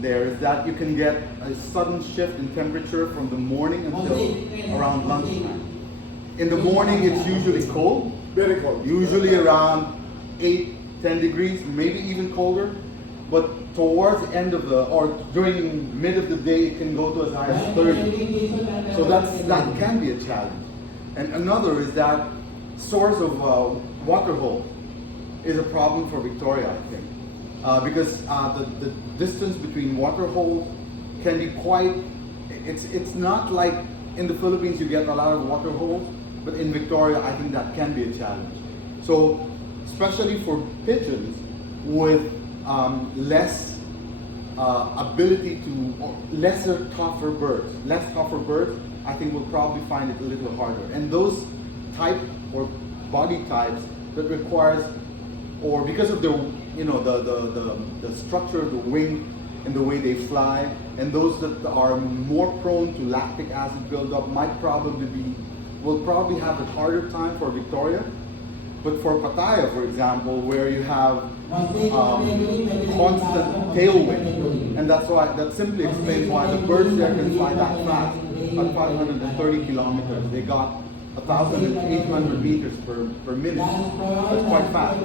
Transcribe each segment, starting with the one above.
there is that you can get a sudden shift in temperature from the morning until around lunchtime. In the morning, it's usually cold, Very cold. usually around 8, 10 degrees, maybe even colder. But towards the end of or during mid of the day, it can go to as high as 30. So that can be a challenge. And another is that source of water hole is a problem for Victoria, I think. Because the distance between water holes can be quite, it's not like in the Philippines you get a lot of water holes, but in Victoria I think that can be a challenge. So especially for pigeons with less ability to, or less tougher birds, I think will probably find it a little harder. And those type or body types that requires, or because of the structure of the wing and the way they fly, and those that are more prone to lactic acid buildup will probably have a harder time for Victoria. But for Pattaya, for example, where you have constant tailwind, and that simply explains why the birds there can fly that fast at 530 kilometers. They got 1,800 meters per minute. That's quite fast.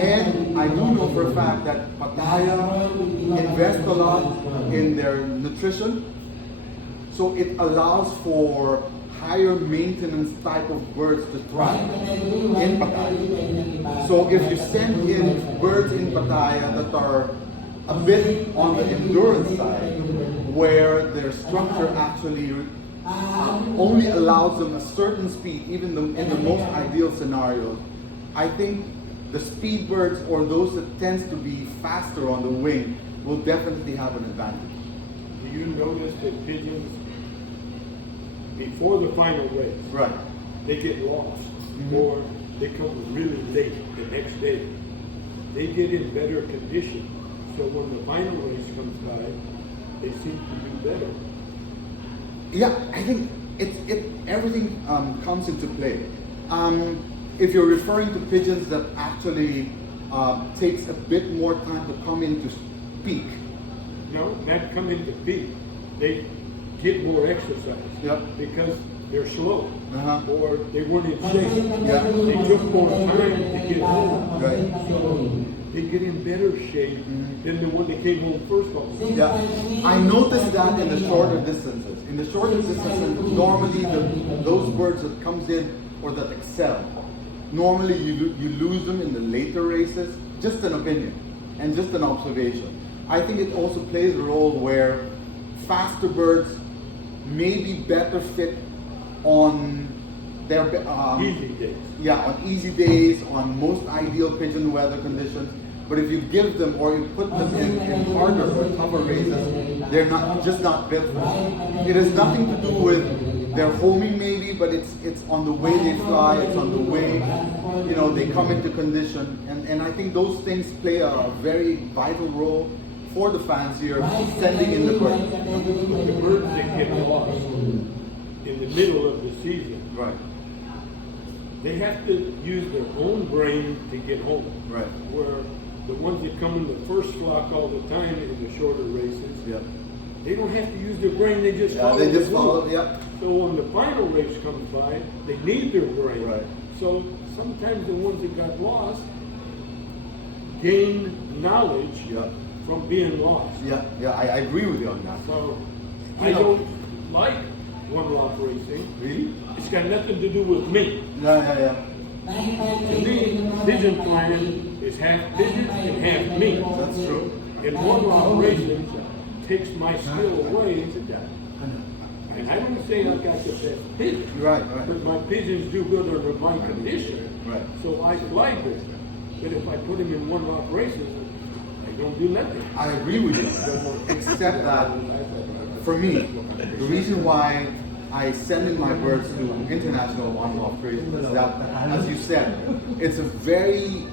And I do know for a fact that Pattaya invests a lot in their nutrition, so it allows for higher maintenance type of birds to thrive in Pattaya. So if you send in birds in Pattaya that are a bit on the endurance side, where their structure actually only allows them a certain speed, even in the most ideal scenarios, I think the speed birds, or those that tends to be faster on the wing, will definitely have an advantage. Do you notice that pigeons, before the final race, Right. they get lost, or they come really late the next day? They get in better condition, so when the final race comes by, they seem to do better. Yeah, I think everything comes into play. If you're referring to pigeons that actually takes a bit more time to come into peak. No, not come into peak. They get more exercise. Yep. Because they're slow, Uh-huh. or they weren't in shape. Yeah. They took more time to get home. Right. So they get in better shape than the one that came home first of all. Yeah, I noticed that in the shorter distances. In the shorter distances, normally those birds that comes in or that excel, normally you lose them in the later races. Just an opinion and just an observation. I think it also plays a role where faster birds may be better fit on their Easy days. Yeah, on easy days, on most ideal pigeon weather conditions. But if you give them, or you put them in harder or tougher races, they're just not built for it. It has nothing to do with their homing maybe, but it's on the way they fly, it's on the way they come into condition, and I think those things play a very vital role for the fancier sending in the bird. The birds that get lost in the middle of the season, Right. they have to use their own brain to get home. Right. Where the ones that come in the first flock all the time in the shorter races, Yeah. they don't have to use their brain, they just Yeah, follow they the just flow. follow. Yeah. So when the final race comes by, they need their brain. Right. So sometimes the ones that got lost gain knowledge Yeah. from being lost. Yeah. Yeah. I agree with you on that. So You I know- don't like one-lock racing. Really? It's got nothing to do with me. Yeah. To me, pigeon flying is half pigeon and half me. That's true. And one-lock racing takes my skill away. And I don't say I got the best pigeon, Right. but my pigeons do good under my condition. Right. So I fly good. But if I put them in one-lock races, I don't do nothing. I agree with you, except that for me, the reason why I send in my birds to international one-off races is that, as you said, it's a very,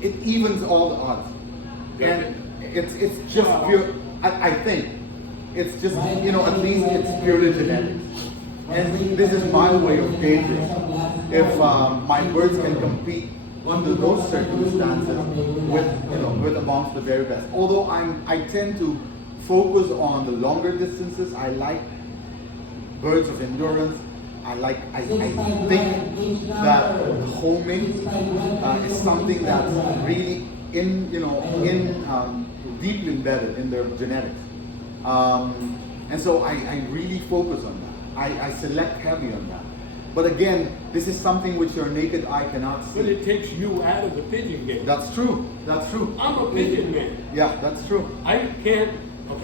it evens all the odds, and it's just pure. I think it's just at least it's purely genetics, and this is my way of gauging if my birds can compete under those circumstances with amongst the very best. Although I tend to focus on the longer distances. I like birds of endurance. I think that homing is something that's really deeply embedded in their genetics. And so I really focus on that. I select heavy on that. But again, this is something which your naked eye cannot see. But it takes you out of the pigeon game. That's true. That's true. I'm a pigeon man. Yeah, that's true. I can't